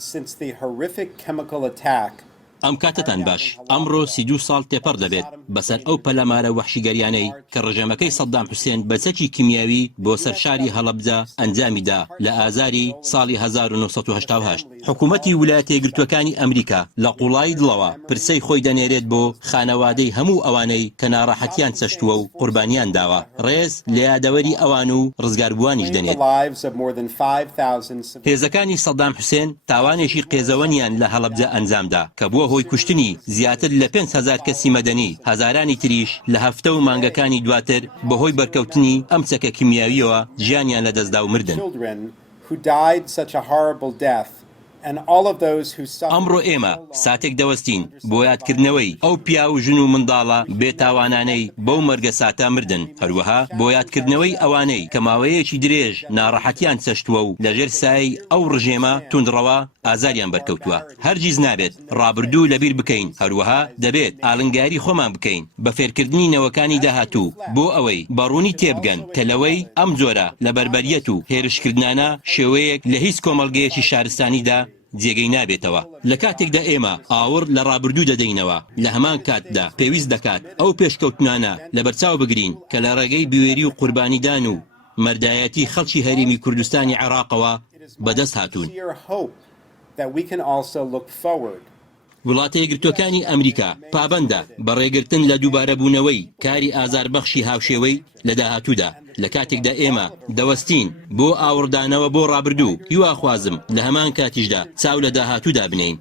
since the horrific chemical attack. ئەم کاتتان باش ئەمڕۆ 32 ساڵ تێپەڕ دەبێت بەسەر ئەو پەلەمارە وەحشیگەریانەی کە ڕژەمەکەی سەدام حوسێن بە چەکی کیمیاوی بۆ سەرشاری هەڵەبجە ئەنجامیدا لە ئازاری ساڵی 1970. حکوومەتی ویلایەتە یەکگرتووەکانی ئەمریکا لە قوڵای دڵەوە پرسەی خۆی دەنێرێت بۆ خانەوادەی هەموو ئەوانەی کە ناڕەحەتیان چەشتووە و قوربانیان داوە ڕێز لە یادەوەری ئەوان و ڕزگاربووانیش دەنێت. هێزەکانی سەدام حوسێن تاوانێکی قێزەوەنیان لە هەڵەبجە ئەنجامدا کە بووە هۆی کوشتنی زیاتر لە 5,000 کەسی مەدەنی هەزارانی تریش لە هەفتە و مانگەکانی دواتر بەهۆی بەرکەوتنی ئەم چەکە کیمیاویەوە ژیانیان لەدەستدا و مردن. ئەمڕۆ ئێمە ساتێک دەوەستین بۆ یادکردنەوەی ئەو پیا و ژن و منداڵە بێتاوانانەی بەو مەرگە ساتە مردن، هەروەها بۆ یادکردنەوەی ئەوانەی کە ماوەیەکی درێژ ناڕەحەتیان چەشتووە و لەژێر سایەی ئەو ڕژێمە توندڕەوە ئازاریان بەرکەوتووە. هەرگیز نابێت ڕابردوو لەبیر بکەین، هەروەها دەبێت ئاڵنگاری خۆمان بکەین بە فێرکردنی نەوەکانی داهاتوو بۆ ئەوەی بەڕوونی تێبگەن کە لەوەی ئەم جۆرە لە بەربەریەت و هێرشکردانە شێوەیەک لە هیچ کۆمەڵگەیەکی شارستانیدا جێگەی نابێتەوە. لە کاتێکدا ئێمە ئاور لە ڕابردوو دەدەینەوە لە هەمان کاتدا پێویست دەکات ئەو پێشکەوتنانە لە بەرچاو بگرین کە لە ڕێگەی بوێری و قوربانیدان و مەردایەتی خەڵکی هەرێمی کوردستانی عێراقەوە بەدەست هاتوون. وڵاتە یەکگرتووەکانی ئەمریکا پابەندە بە ڕێگرتن لە دووبارەبوونەوەی کاری ئازاربەخشی هاوشێوەی لە داهاتوودا. لە کاتێکدا ئێمە دەوەستین بۆ ئاوردانەوە بۆ ڕابردوو، هیواخوازم لە هەمان کاتیشدا چاو لە داهاتوودا بنین.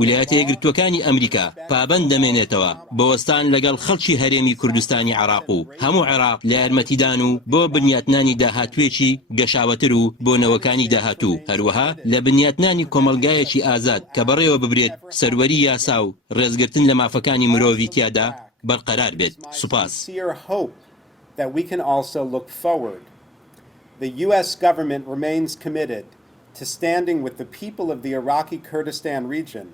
ویلایەتە یەکگرتووەکانی ئەمریکا پابەند دەمێنێتەوە بەوەستان لەگەڵ خەڵکی هەرێمی کوردستانی عێراق و هەموو عێراق لە یارمەتیدان و بۆ بنیاتنانی داهاتوێکی گەشاوەتر و بۆ نەوەکانی داهاتوو، هەروەها لە بنیاتنانی کۆمەلگایەکی ئازاد کە بەڕێوە ببرێت سەروەری یاسا و ڕێزگرتن لە مافەکانی مرۆڤی تیادا بەرقەرار بێت. سوپاس. The U.S. government remains committed to standing with the people of the Iraqi Kurdistan region